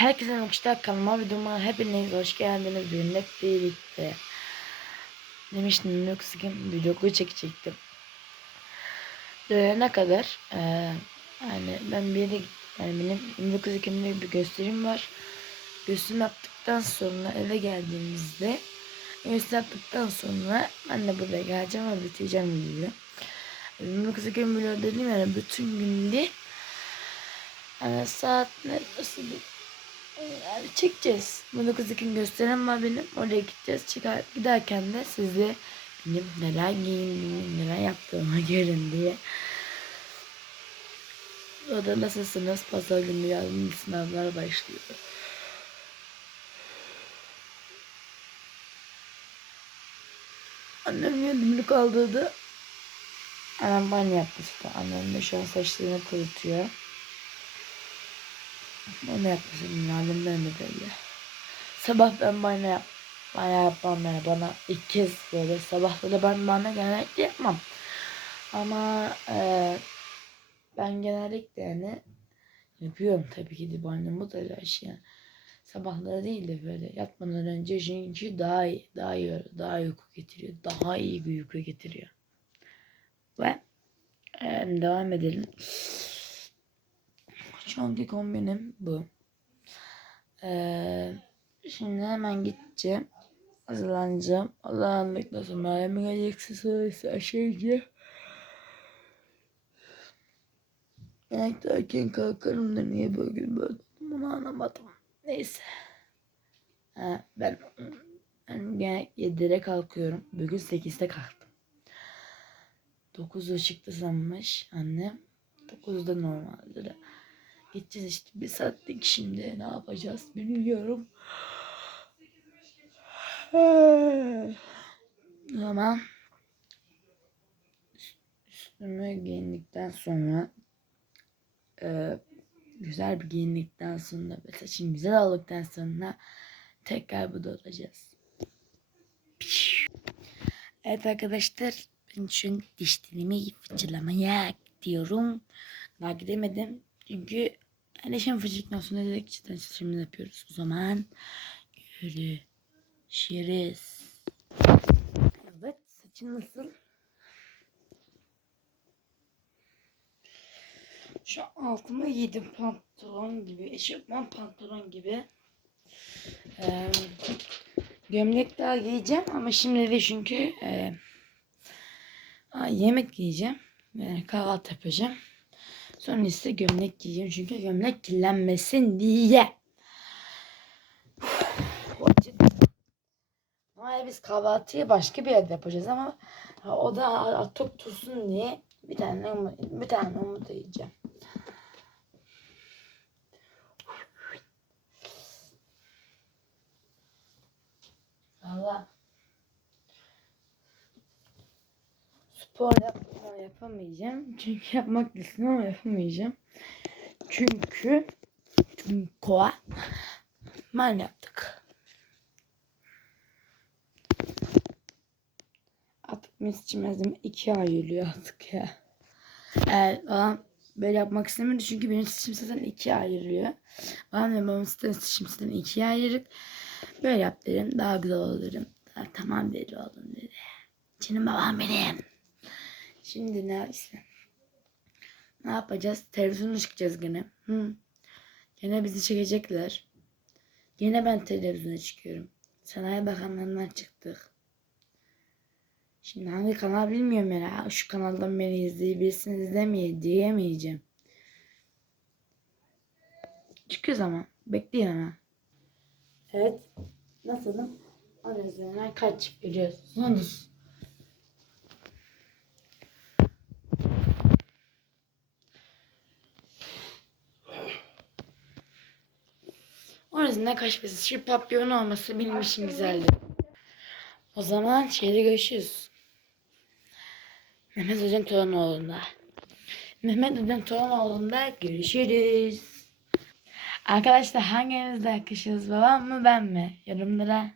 Herkese merhaba kanalıma videoma hepiniz hoş geldiniz. Benimle birlikte demiştim Lux'un videoyu çekecektim. Dönene kadar eee yani ben bir yere yani benim Lux ekimde bir gösterim var. Gösterim yaptıktan sonra eve geldiğimizde gösterim yaptıktan sonra ben de buraya geleceğim ve bitireceğim videoyu. Ekim video dediğim yani bütün günde yani saat ne nasıl yani çekeceğiz. Bunu kızıkın gösterim var benim. Oraya gideceğiz. Çıkar, giderken de size benim neler giyindiğimi, neler yaptığımı görün diye. O da nasılsınız? Pazar günü yarın sınavlar başlıyor. Annem yardımını kaldırdı. Annem banyo yaptı işte. Annem de şu an saçlarını kurutuyor. Onu yapmışım halimden de belli. Sabah ben banyo yap banyo yapmam yani bana ilk kez böyle sabahları ben banyo genellikle yapmam. Ama e, ben genellikle yani yapıyorum tabii ki de banyomu da şey yani. Sabahları değil de böyle yatmadan önce çünkü daha iyi, daha iyi, daha iyi uyku getiriyor. Daha iyi bir uyku getiriyor. Ve e, devam edelim. Şu anki kombinim bu. Ee, şimdi hemen gideceğim. Hazırlanacağım. Hazırlandıktan sonra eve geleceksin sonrası aşağıya. Genellikle erken kalkarım da niye bugün böyle bunu anlamadım. Neyse. Ha, ben, ben genellikle 7'de kalkıyorum. Bugün 8'de kalktım. 9'da çıktı sanmış annem. 9'da normalde. Gideceğiz işte bir saatlik şimdi ne yapacağız bilmiyorum. Ama üstümü giyindikten sonra e, güzel bir giyindikten sonra ve saçını güzel aldıktan sonra tekrar burada olacağız. Evet arkadaşlar ben şu an dişlerimi fırçalamaya gidiyorum. Daha gidemedim. Çünkü hani şimdi fıcıktan sonra dedik cidden şimdi yapıyoruz. O zaman görüşürüz. Evet saçın nasıl? Şu altıma giydim pantolon gibi, eşofman pantolon gibi. Ee, gömlek daha giyeceğim ama şimdi de çünkü e, yemek yiyeceğim. Yani kahvaltı yapacağım. Sonra ise gömlek giyeceğim çünkü gömlek kirlenmesin diye. Ama biz kahvaltıyı başka bir yerde yapacağız ama o da tok tutsun diye bir tane bir tane umut yiyeceğim. Valla spor yapma, yapamayacağım. Çünkü yapmak istiyorum ama yapamayacağım. Çünkü çünkü man yaptık. Artık mescimezim iki ay yürüyor artık ya. Eğer falan böyle yapmak istemiyordu çünkü benim saçım zaten ikiye ayrılıyor. Babam ve babam zaten saçım zaten ikiye ayrılık. Böyle yap dedim daha güzel olur dedim. Tamam dedi oğlum dedi. Canım babam benim. Şimdi ne işte. Ne yapacağız? Televizyona çıkacağız gene. Hı. Gene bizi çekecekler. Gene ben televizyona çıkıyorum. Sanayi Bakanlığı'ndan çıktık. Şimdi hangi kanal bilmiyorum yani. Şu kanaldan beni izleyebilirsiniz izlemeye diyemeyeceğim. Çıkıyoruz ama. Bekleyin ama. Evet. Nasılım? Onun üzerinden kaç veriyorsunuz? Onun üzerinden kaç veririz? Şu papyon olması benim için güzeldi. O zaman şeyde görüşürüz. Mehmet Hocam Toranoğlu'nda. Mehmet Hocam Toranoğlu'nda görüşürüz. Arkadaşlar hanginiz de yakışırız babam mı ben mi? Yorumlara